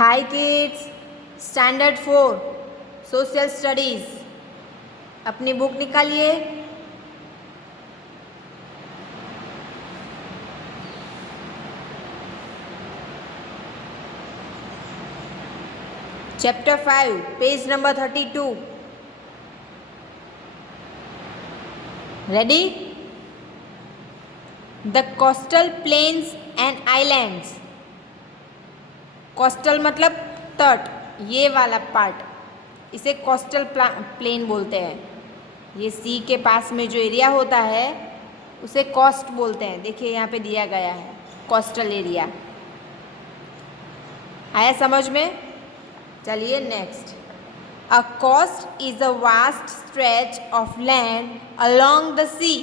हाय kids, standard 4 social studies अपनी book निकालिए। Chapter 5 page number 32। Ready? The coastal plains and islands. Coastal मतलब तट, ये वाला पार्ट इसे कोस्टल प्लेन बोलते हैं। ये सी के पास में जो एरिया होता है उसे कोस्ट बोलते हैं। देखिए यहाँ पे दिया गया है कोस्टल एरिया। आया समझ में? चलिए next. A coast is a vast stretch of land along the sea.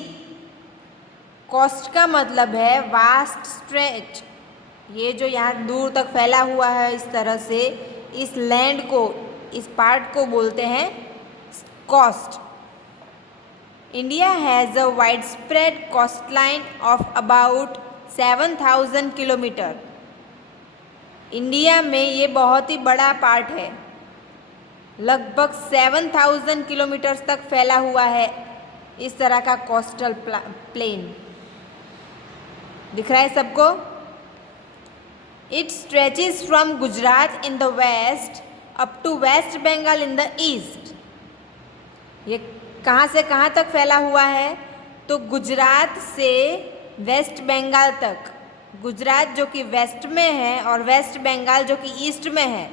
Coast का मतलब है वास्ट स्ट्रेच, ये जो यहाँ दूर तक फैला हुआ है इस तरह से, इस लैंड को, इस पार्ट को बोलते हैं coast. India has a wide spread coast line of about 7,000 kilometre. India में ये बहुत ही बड़ा पार्ट है, लगभग 7,000 किलोमीटर तक फैला हुआ है इस तरह का कोस्टल प्लेन। दिख रहा है सबको? It stretches from Gujarat in the west up to West Bengal in the east. ये कहाँ से कहाँ तक फैला हुआ है? तो गुजरात से वेस्ट बंगाल तक। गुजरात जो कि वेस्ट में है और वेस्ट बंगाल जो कि ईस्ट में है।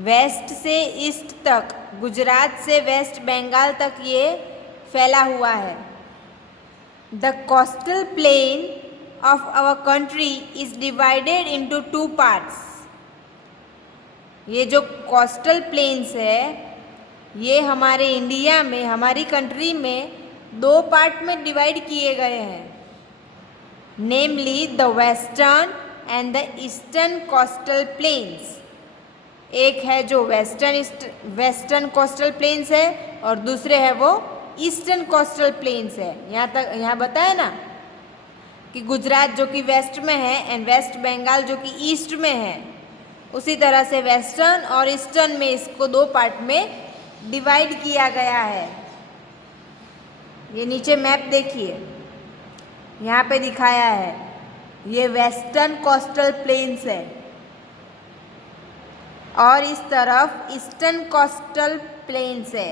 वेस्ट से ईस्ट तक, गुजरात से वेस्ट बंगाल तक ये फैला हुआ है। The coastal plain of our country is divided into two parts. ये जो कोस्टल प्लेन्स है ये हमारे इंडिया में, हमारी कंट्री में दो पार्ट में डिवाइड किए गए हैं, namely the western and the eastern coastal planes. एक है जो वेस्टर्न कोस्टल प्लेन्स है और दूसरे है वो ईस्टर्न कोस्टल प्लेन्स है। यहाँ बताया ना कि गुजरात जो कि वेस्ट में है एंड वेस्ट बंगाल जो कि ईस्ट में है, उसी तरह से वेस्टर्न और ईस्टर्न में इसको दो पार्ट में डिवाइड किया गया है। ये नीचे मैप देखिए, यहाँ पे दिखाया है, ये वेस्टर्न कोस्टल प्लेन्स है और इस तरफ ईस्टर्न कोस्टल प्लेन्स है।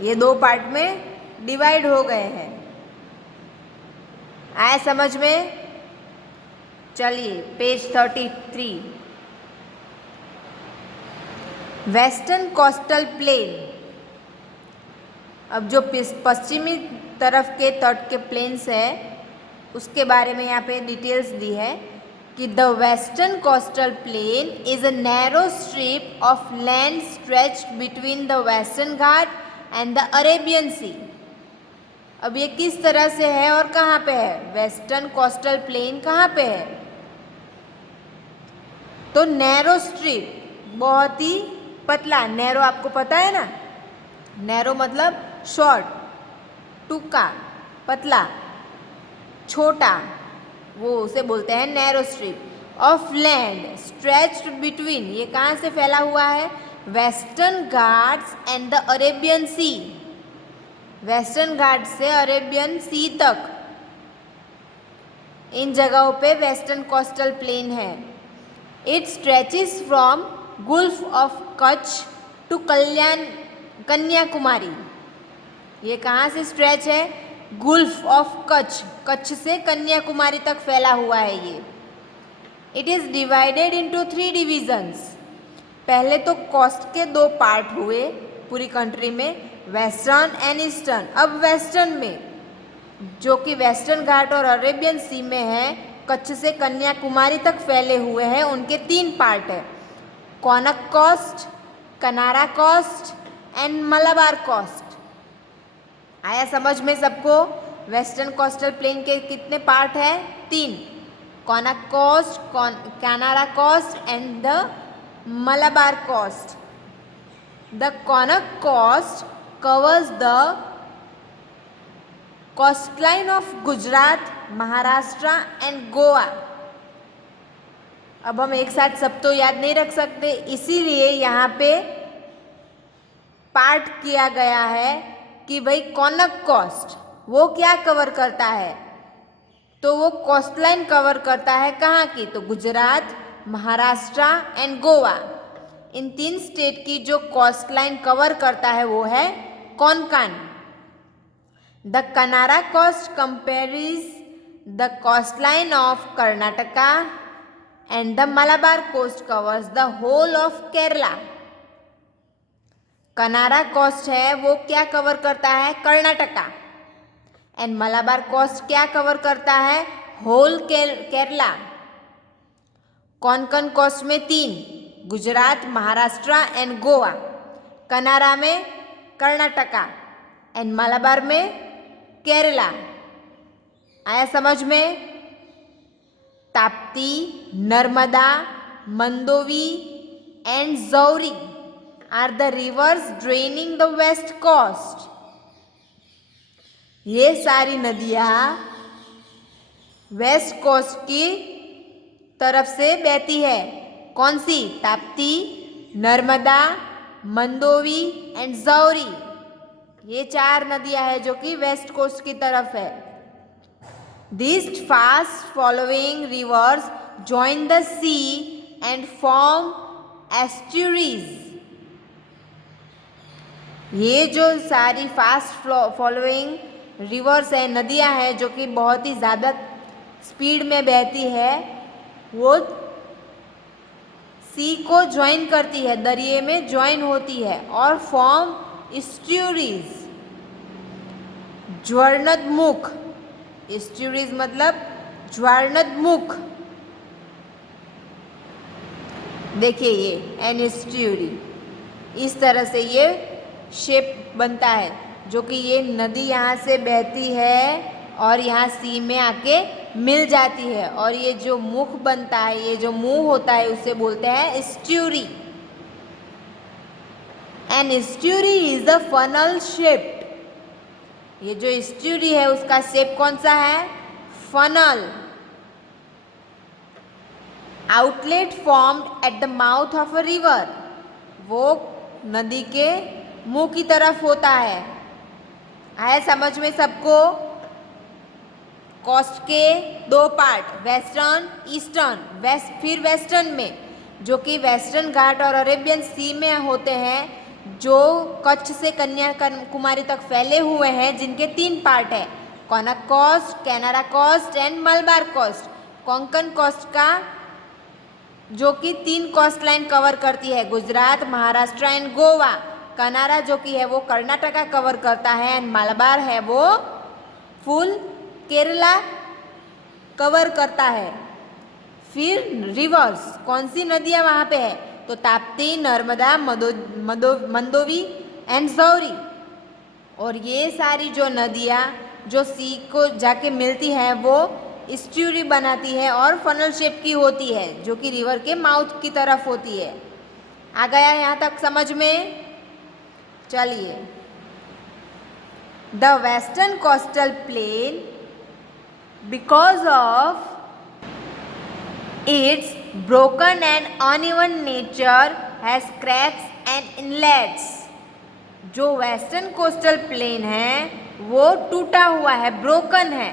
ये दो पार्ट में डिवाइड हो गए हैं। आया समझ में? चलिए पेज 33। Western coastal plane. अब जो पश्चिमी तरफ के तट के प्लेन्स है उसके बारे में यहाँ पे डिटेल्स दी है कि the western coastal plain is a narrow strip of land stretched between the western Ghat and the Arabian Sea. अब ये किस तरह से है और कहाँ पे है? वेस्टर्न कोस्टल प्लेन कहाँ पे है? तो नैरो स्ट्रिप, बहुत ही पतला। नैरो आपको पता है ना, नैरो मतलब शॉर्ट, टूका, पतला, छोटा, वो उसे बोलते हैं narrow strip of land stretched between. ये कहाँ से फैला हुआ है? Western Ghats and the Arabian Sea. Western Ghat से अरेबियन सी तक, इन जगहों पे वेस्टर्न कोस्टल प्लेन है। It stretches from Gulf of Kutch to Kanyakumari. ये कहाँ से स्ट्रेच है? गुल्फ ऑफ कच्छ, कच्छ से कन्याकुमारी तक फैला हुआ है ये। It is divided into 3 divisions. पहले तो कोस्ट के दो पार्ट हुए पूरी कंट्री में, वेस्टर्न एंड ईस्टर्न। अब वेस्टर्न में, जो कि वेस्टर्न घाट और अरेबियन सी में है, कच्छ से कन्याकुमारी तक फैले हुए हैं, उनके 3 पार्ट है, Konkan coast, Kanara coast and Malabar coast. आया समझ में सबको? वेस्टर्न कोस्टल प्लेन के कितने पार्ट है? 3, Konkan coast, Kanara coast and the Malabar coast. The Konark coast covers the coastline of Gujarat, Maharashtra and Goa. अब हम एक साथ सब तो याद नहीं रख सकते, इसीलिए यहाँ पे पार्ट किया गया है कि भाई कोनक कोस्ट वो क्या कवर करता है, तो वो कोस्ट लाइन कवर करता है कहाँ की, तो गुजरात, महाराष्ट्र एंड गोवा, इन 3 स्टेट की जो कोस्ट लाइन कवर करता है वो है Konkan. The Kanara coast compares the coast line of Karnataka and the Malabar coast covers the whole of Kerala. Kanara coast है वो क्या कवर करता है, कर्नाटका, एंड मलाबार कोस्ट क्या कवर करता है, होल केरला। कोंकण कोस्ट में 3, गुजरात, महाराष्ट्र एंड गोवा, कनारा में कर्नाटका एंड मलाबार में केरला। आया समझ में? Tapti, Narmada, Mandovi and Zuari are the rivers draining the west coast. ये सारी नदियाँ वेस्ट कोस्ट की तरफ से बहती है। कौन सी? ताप्ती, नर्मदा, मंदोवी एंड जौरी। ये 4 नदियां हैं जो कि वेस्ट कोस्ट की तरफ है। These fast following rivers join the sea and form estuaries. ये जो सारी फास्ट फॉलोइंग रिवर्स है, नदियां हैं जो कि बहुत ही ज़्यादा स्पीड में बहती है, वो सी को ज्वाइन करती है, दरिये में ज्वाइन होती है और फॉर्म एस्ट्यूरीज, ज्वारनदमुख। एस्ट्यूरीज मतलब ज्वारनदमुख। देखिए ये एन एस्ट्यूरी, इस तरह से ये शेप बनता है, जो कि ये नदी यहाँ से बहती है और यहाँ सी में आके मिल जाती है, और ये जो मुख बनता है, ये जो मुंह होता है, उसे बोलते हैं estuary. An estuary is a funnel shaped. ये जो एस्ट्यूरी है उसका शेप कौन सा है? Funnel. Outlet formed at the mouth of a river, वो नदी के मुंह की तरफ होता है। आया समझ में सबको? कोस्ट के 2 पार्ट, वेस्टर्न, ईस्टर्न। फिर वेस्टर्न में, जो कि वेस्टर्न घाट और अरेबियन सी में होते हैं, जो कच्छ से कन्याकुमारी तक फैले हुए हैं, जिनके 3 पार्ट है, Konkan coast, Kanara coast and Malabar coast. Konkan coast का जो कि 3 कोस्ट लाइन कवर करती है, गुजरात, महाराष्ट्र एंड गोवा। कनारा जो कि है वो कर्नाटका कवर करता है, एंड मलबार है वो फुल केरला कवर करता है। फिर रिवर्स कौन सी नदियाँ वहाँ पे है, तो ताप्ती, नर्मदा, मंदोवी एंड जौरी। और ये सारी जो नदियाँ जो सी को जाके मिलती हैं वो एस्ट्यूरी बनाती है और फनल शेप की होती है, जो कि रिवर के माउथ की तरफ होती है। आ गया यहाँ तक समझ में? चलिए, the western coastal plane because of its broken and uneven nature has cracks and inlets। जो वेस्टर्न कोस्टल प्लेन है वो टूटा हुआ है, ब्रोकन है,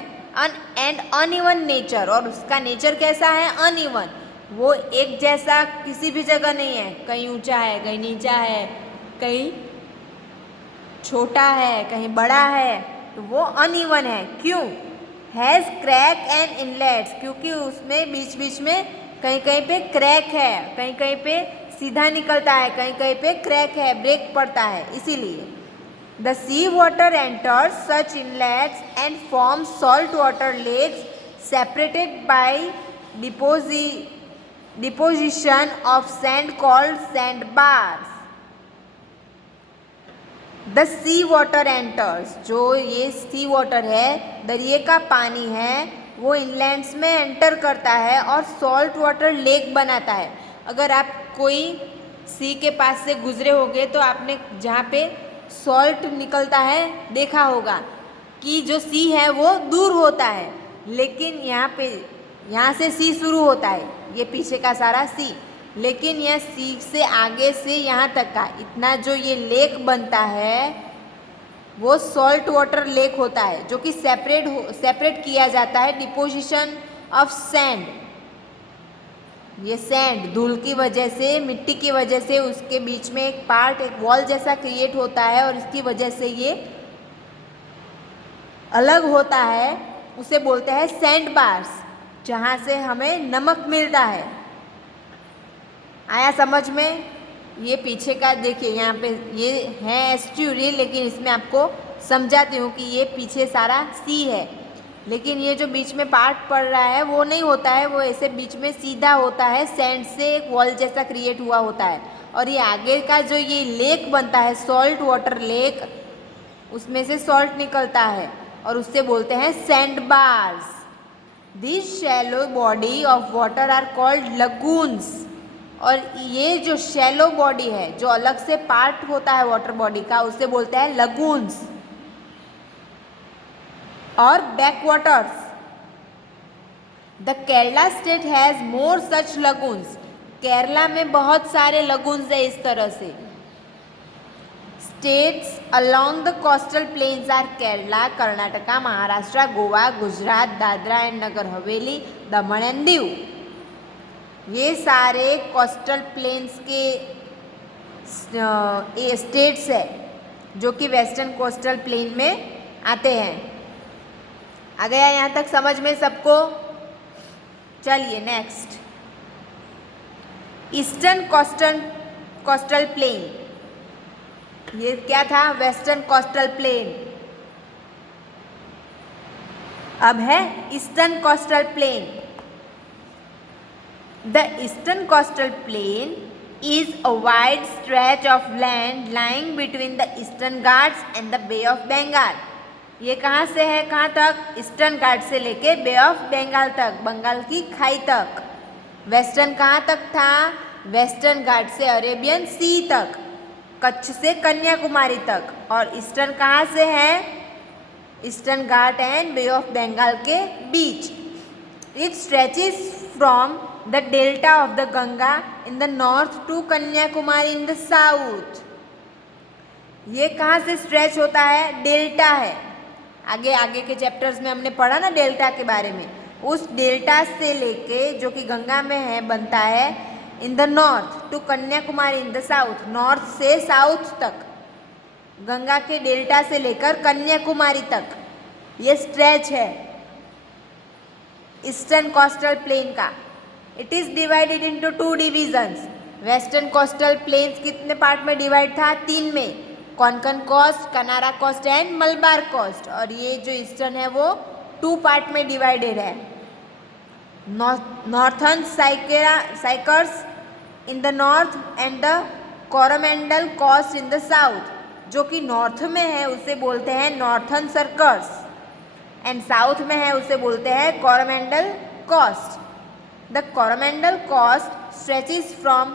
एंड अनइवन नेचर, और उसका नेचर कैसा है? अनइवन। वो एक जैसा किसी भी जगह नहीं है, कहीं ऊंचा है, कहीं नीचा है, कहीं छोटा है, कहीं बड़ा है, तो वो अनइवन है। क्यों? हैज़ क्रैक एंड इनलेट्स, क्योंकि उसमें बीच बीच में कहीं कहीं पे क्रैक है, कहीं कहीं पे सीधा निकलता है, कहीं कहीं पे क्रैक है, ब्रेक पड़ता है, इसीलिए। The sea water enters such inlets and form salt water lakes separated by deposition of sand called sand bars. The sea water enters, जो ये सी वाटर है, दरिए का पानी है, वो इनलैंड्स में एंटर करता है और सॉल्ट वाटर लेक बनाता है। अगर आप कोई सी के पास से गुजरे होंगे तो आपने जहाँ पे सॉल्ट निकलता है देखा होगा कि जो सी है वो दूर होता है, लेकिन यहाँ पे यहाँ से सी शुरू होता है, ये पीछे का सारा सी, लेकिन यह सी से आगे से यहाँ तक का इतना जो ये लेक बनता है वो सॉल्ट वाटर लेक होता है, जो कि सेपरेट किया जाता है डिपोजिशन ऑफ सैंड। ये सैंड धूल की वजह से, मिट्टी की वजह से उसके बीच में एक पार्ट, एक वॉल जैसा क्रिएट होता है और इसकी वजह से ये अलग होता है, उसे बोलते हैं सैंड बार्स, जहाँ से हमें नमक मिलता है। आया समझ में? ये पीछे का देखिए, यहाँ पे ये है एस्ट्यूरी, लेकिन इसमें आपको समझाती हूँ कि ये पीछे सारा सी है, लेकिन ये जो बीच में पार्ट पड़ रहा है वो नहीं होता है, वो ऐसे बीच में सीधा होता है, सैंड से एक वॉल जैसा क्रिएट हुआ होता है। और ये आगे का जो ये लेक बनता है, सॉल्ट वाटर लेक, उसमें से सॉल्ट निकलता है और उससे बोलते हैं sand bars. This shallow body of water are called lagoons. और ये जो शैलो बॉडी है, जो अलग से पार्ट होता है वाटर बॉडी का, उसे बोलते हैं लगून्स और backwaters. The Kerala state has more such lagoons. Kerala में बहुत सारे लगून्स है इस तरह से। States along the coastal plains are Kerala, Karnataka, Maharashtra, Goa, Gujarat, Dadra and Nagar Haveli, Daman and Diu. ये सारे कोस्टल प्लेन्स के स्टेट्स है जो कि वेस्टर्न कोस्टल प्लेन में आते हैं। आ गया यहाँ तक समझ में सबको? चलिए नेक्स्ट, ईस्टर्न कोस्टल प्लेन। ये क्या था? Western coastal plane. अब है eastern coastal plane. The eastern coastal plain is a wide stretch of land lying between the Eastern Ghats and the Bay of Bengal. ये कहाँ से है कहाँ तक? ईस्टर्न घाट से लेके बे ऑफ बंगाल तक, बंगाल की खाई तक। वेस्टर्न कहाँ तक था? वेस्टर्न घाट से अरेबियन सी तक, कच्छ से कन्याकुमारी तक। और ईस्टर्न कहाँ से है? Eastern Ghat and Bay of Bengal के बीच। It stretches from the delta of the Ganga in the north to Kanyakumari in the south. ये कहाँ से स्ट्रेच होता है? डेल्टा है। आगे के चैप्टर्स में हमने पढ़ा ना डेल्टा के बारे में। उस डेल्टा से लेके जो कि गंगा में है बनता है in the north to Kanyakumari in the south, north से साउथ तक, गंगा के डेल्टा से लेकर कन्याकुमारी तक ये स्ट्रेच है ईस्टर्न कोस्टल प्लेन का। It is divided into 2 divisions. Western coastal plains कितने पार्ट में डिवाइड था? 3 में, Konkan coast, Kanara coast and Malabar coast. और ये जो ईस्टर्न है वो 2 पार्ट में डिवाइडेड है। Northern Circars in the north and the Coromandel coast in the south. जो कि नॉर्थ में है उसे बोलते हैं नॉर्थर्न सर्कर्स, एंड साउथ में है उसे बोलते हैं कोरोमेंडल coast. The Coromandel coast stretches from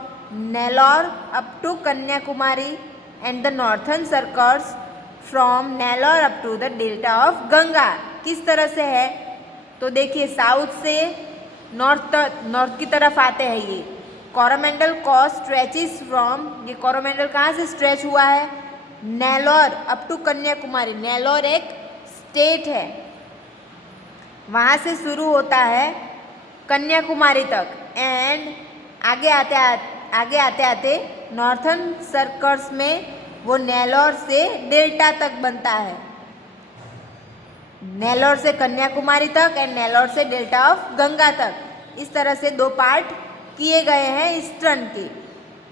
Nellore up to Kanyakumari and the northern circles from Nellore up to the delta of Ganga। किस तरह से है? तो देखिए साउथ से नॉर्थ की तरफ आते हैं ये। कोरोमेंडल कोस्ट स्ट्रेचेस फ्रॉम, ये कोरोमेंडल कहाँ से स्ट्रेच हुआ है? Nellore up to Kanyakumari. नेलोर एक स्टेट है, वहाँ से शुरू होता है कन्याकुमारी तक, एंड आगे आते आते नॉर्थर्न सर्कल्स में वो नेलोर से डेल्टा तक बनता है। नेलोर से कन्याकुमारी तक एंड नेलोर से डेल्टा ऑफ गंगा तक। इस तरह से 2 पार्ट किए गए हैं ईस्टर्न के।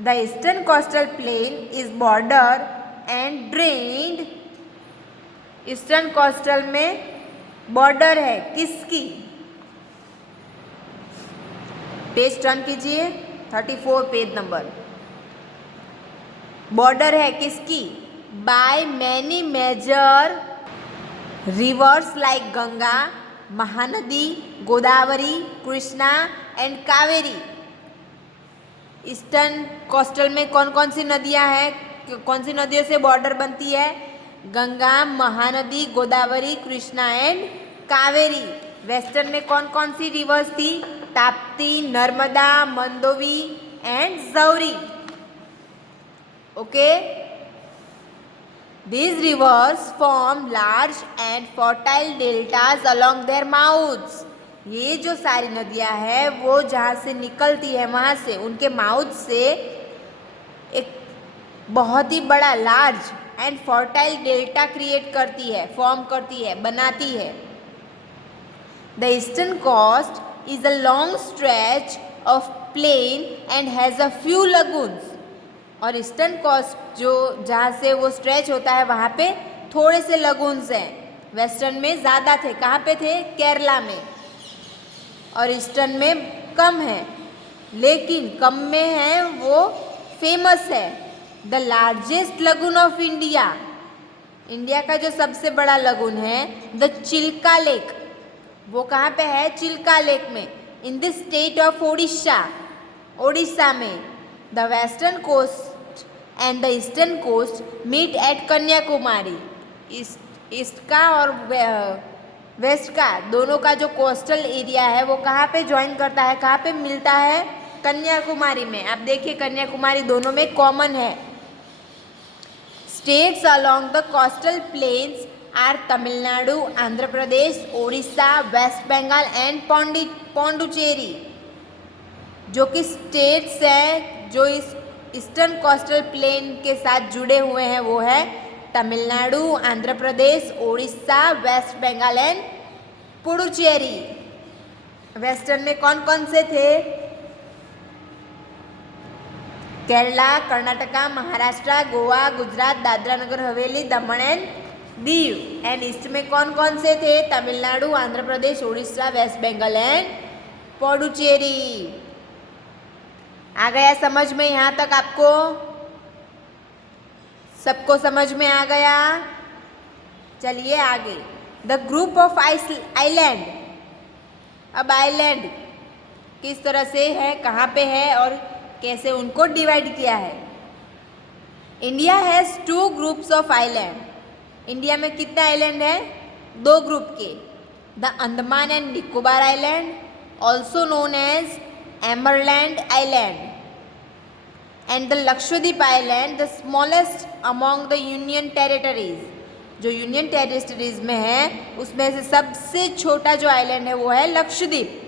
The eastern coastal plain is border and drained. Eastern coastal में बॉर्डर है किसकी? पेज टर्न कीजिए, 34 पेज नंबर। बॉर्डर है किसकी? By many major rivers like Ganga, Mahanadi, Godavari, Krishna and Kaveri. Eastern coastal में कौन कौन सी नदियां हैं? कौन सी नदियों से बॉर्डर बनती है? गंगा, महानदी, गोदावरी, कृष्णा एंड कावेरी। वेस्टर्न में कौन कौन सी रिवर्स थी? Tapti, Narmada, Mandovi and Zuari. Okay. These rivers form large and fertile deltas along their mouths. ये जो सारी नदियाँ हैं वो जहाँ से निकलती है वहाँ से उनके माउथ से एक बहुत ही बड़ा large and fertile delta create करती है, फॉर्म करती है, बनाती है. The eastern coast is a long stretch of plain and has a few lagoons. और ईस्टर्न कोस्ट जो जहाँ से वो स्ट्रेच होता है वहाँ पे थोड़े से लगून्स हैं. वेस्टर्न में ज़्यादा थे. कहाँ पे थे? केरला में. और ईस्टर्न में कम है, लेकिन कम में है वो फेमस है. The largest lagoon of India. India का जो सबसे बड़ा लगून है द चिल्का लेक, वो कहाँ पे है? चिल्का लेक में. In the state of Odisha, Odisha में. The western coast and the eastern coast meet at Kanyakumari. East का और वेस्ट का दोनों का जो कोस्टल एरिया है वो कहाँ पे ज्वाइन करता है, कहाँ पे मिलता है? कन्याकुमारी में. आप देखिए कन्याकुमारी दोनों में कॉमन है. States along the coastal plains are Tamil Nadu, Andhra Pradesh, Odisha, West Bengal and Pondicherry. जो कि स्टेट्स हैं जो इस ईस्टर्न कोस्टल प्लेन के साथ जुड़े हुए हैं वो है Tamil Nadu, Andhra Pradesh, Odisha, West Bengal and Puducherry. Western में कौन कौन से थे? Kerala, Karnataka, Maharashtra, Goa, Gujarat, Dadra Nagar Haveli, Daman and Diu. And east में कौन कौन से थे? तमिलनाडु, आंध्र प्रदेश, उड़ीसा, वेस्ट बंगाल एंड पुडुचेरी. आ गया समझ में? यहाँ तक आपको सबको समझ में आ गया? चलिए आगे. The group of island. अब आइलैंड किस तरह से है, कहाँ पे है और कैसे उनको डिवाइड किया है. India has 2 groups of island. India में कितने आइलैंड हैं? 2 ग्रुप के. The Andaman and Nicobar island, also known as emerald island, and the Lakshadweep island, the smallest among the union territories. जो यूनियन टेरिटरीज में है उसमें से सबसे छोटा जो आइलैंड है वो है लक्षद्वीप.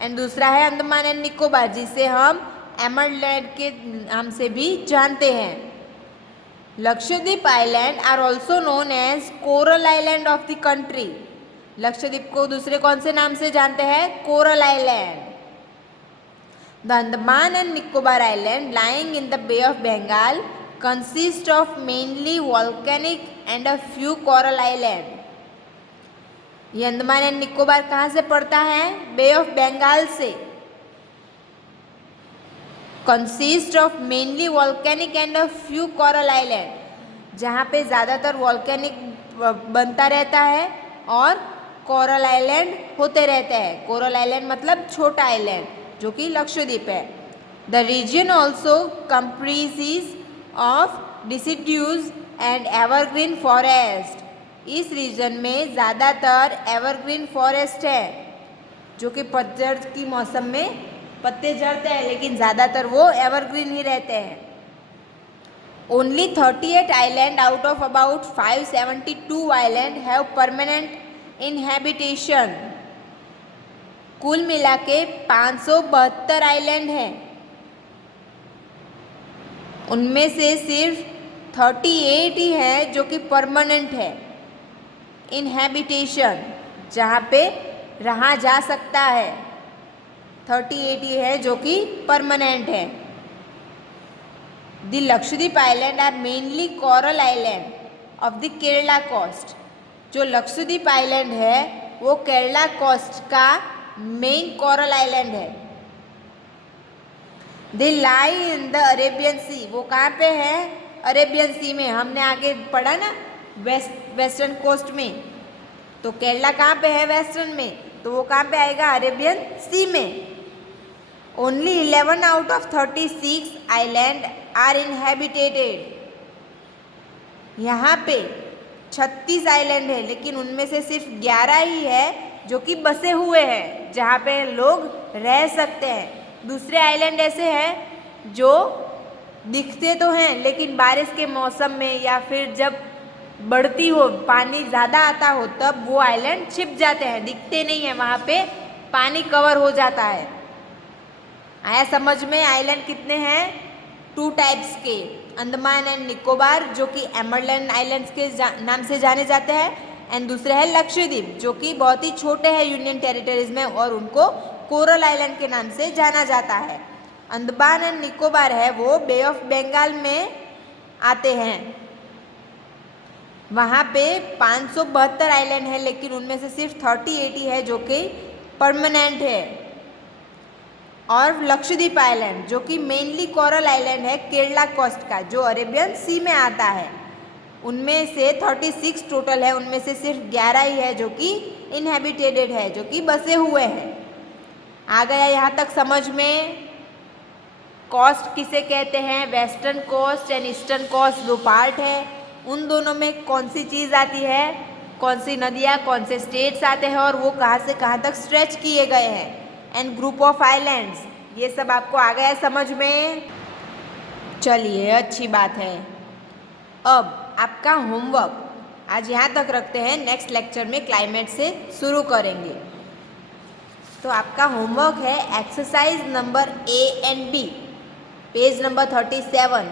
एंड दूसरा है अंडमान एंड निकोबार, जिसे हम एमरलैंड के नाम से भी जानते हैं. Lakshadweep island are also known as coral island of the country. Lakshadweep को दूसरे कौन से नाम से जानते हैं? Coral island. The Andaman and Nicobar island lying in the Bay of Bengal consist of mainly volcanic and a few coral island. ये अंडमान एंड निकोबार कहाँ से पड़ता है? बे ऑफ बंगाल से. Consist of mainly volcanic and a few coral island, जहाँ पे ज़्यादातर volcanic बनता रहता है और कोरल आइलैंड होते रहते हैं. कोरल आइलैंड मतलब छोटा आइलैंड जो कि लक्षद्वीप है. The region also comprises of deciduous and evergreen forest. इस रीजन में ज़्यादातर एवरग्रीन फॉरेस्ट है जो कि पतझड़ की मौसम में पत्ते झड़ते हैं, लेकिन ज़्यादातर वो एवरग्रीन ही रहते हैं. Only 38 island out of about 572 island have permanent inhabitation. कुल मिला के 572 आइलैंड हैं. उनमें से सिर्फ 38 ही है जो कि परमानेंट है. इनहैबिटेशन जहाँ पे रहा जा सकता है, 38 ही है जो कि परमानेंट है. The Lakshadweep island are mainly coral island of the Kerala coast. जो लक्षद्वीप आइलैंड है वो केरला कोस्ट का मेन कोरल आइलैंड है. They lie in the Arabian sea. वो कहाँ पे है? अरेबियन सी में. हमने आगे पढ़ा ना वेस्टर्न कोस्ट में. तो केरला कहाँ पे है? वेस्टर्न में. तो वो कहाँ पे आएगा? अरेबियन सी में. Only 11 out of 36 island are inhabited. यहाँ पे 36 आइलैंड है, लेकिन उनमें से सिर्फ 11 ही है जो कि बसे हुए हैं, जहाँ पे लोग रह सकते हैं। दूसरे आइलैंड ऐसे हैं जो दिखते तो हैं लेकिन बारिश के मौसम में या फिर जब बढ़ती हो, पानी ज़्यादा आता हो, तब वो आइलैंड छिप जाते हैं, दिखते नहीं हैं, वहाँ पे पानी कवर हो जाता है। आया समझ में? आइलैंड कितने हैं? 2 टाइप्स के, अंडमान एंड निकोबार जो कि एमरलैंड आइलैंड्स के नाम से जाने जाते हैं, एंड दूसरे है लक्षद्वीप जो कि बहुत ही छोटे हैं यूनियन टेरिटरीज में और उनको कोरल आइलैंड के नाम से जाना जाता है। अंडमान एंड निकोबार है वो बे ऑफ बंगाल में आते हैं। वहाँ पे 572 आइलैंड है लेकिन उनमें से सिर्फ 30-80 है जो कि परमानेंट है। और लक्षद्वीप आइलैंड जो कि मेनली कोरल आइलैंड है केरला कोस्ट का, जो अरेबियन सी में आता है, उनमें से 36 टोटल है, उनमें से सिर्फ 11 ही है जो कि इनहेबिटेटेड है, जो कि बसे हुए हैं। आ गया यहाँ तक समझ में? कोस्ट किसे कहते हैं? Western coast and eastern coast 2 part है। उन दोनों में कौन सी चीज़ आती है, कौन सी नदियाँ, कौन से स्टेट्स आते हैं और वो कहाँ से कहाँ तक स्ट्रेच किए गए हैं, एंड ग्रुप ऑफ आइलैंड्स, ये सब आपको आ गया है समझ में? चलिए, अच्छी बात है। अब आपका होमवर्क आज यहाँ तक रखते हैं, नेक्स्ट लेक्चर में क्लाइमेट से शुरू करेंगे। तो आपका होमवर्क है exercise number A and B, page number 37।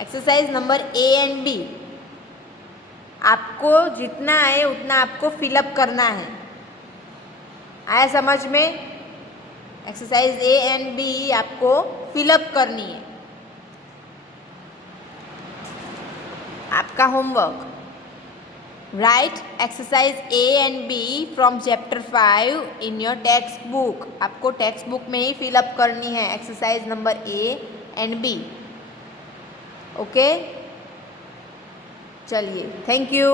Exercise number A and B आपको जितना आए उतना आपको फिलअप करना है। आया समझ में? एक्सरसाइज A एंड B आपको फिलअप करनी है। आपका homework, right exercise A and B from chapter 5 in your text book. आपको टेक्स्ट बुक में ही फिलअप करनी है exercise number A and B। Okay, चलिए, थैंक यू।